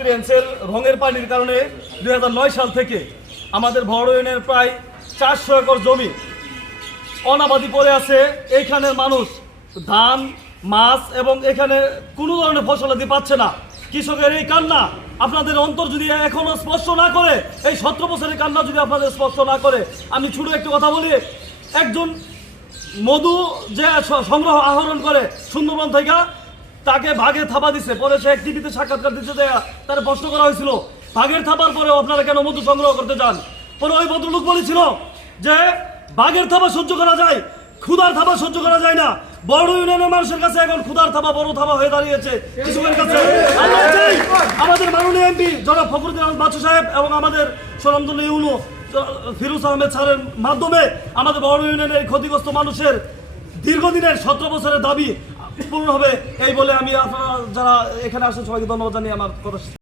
এক্সপিরিয়েন্সের রঙের পানির কারণে 2009 সাল থেকে আমাদের ভড় ইউনিয়নের প্রায় 400 একর জমি অনাবাদি পড়ে আছে। এইখানের মানুষ ধান, মাছ এবং এখানে কোনো ধরনের ফসলাদি পাচ্ছে না। কৃষকের এই কান্না আপনাদের অন্তর যদি এখনো স্পর্শ না করে, এই 17 বছরের কান্না যদি আপনাদের স্পর্শ না করে, আমি ছোট একটু কথা বলি। একজন মধু যে সংগ্রহ আহরণ করে সুন্দরবন থেকে, তাকে বাঘের থাবা দিছে। পরে সে এক টিভিতে সাক্ষাৎকার দিতে দেয়া তার প্রশ্ন করা হয়েছিল, বাঘের থাবার পরেও আপনারা কেন মধু সংগ্রহ করতে চান? পরে ওই ভদ্রলোক বলেছিল যে বাঘের থাবা সহ্য করা যায়, ক্ষুধার থাবা সহ্য করা যায় না। বড় ইউনিয়নের মানুষের কাছে এখন ক্ষুধার থাবা বড় থাবা হয়ে দাঁড়িয়েছে কৃষকের কাছে। আমরা চাই আমাদের মাননীয় এমপি জনাব ফখরুদ্দিন আহমেদ বাচ্চু সাহেব এবং আমাদের সুনামধন্য ইউনো ফিরোজ আহমেদ স্যারের মাধ্যমে আমাদের বড় ইউনিয়নের ক্ষতিগ্রস্ত মানুষের দীর্ঘদিনের 17 বছরের দাবি পূর্ণ হবে, এই বলে আমি আপনারা যারা এখানে আসেন সবাইকে ধন্যবাদ জানিয়ে আমার কথা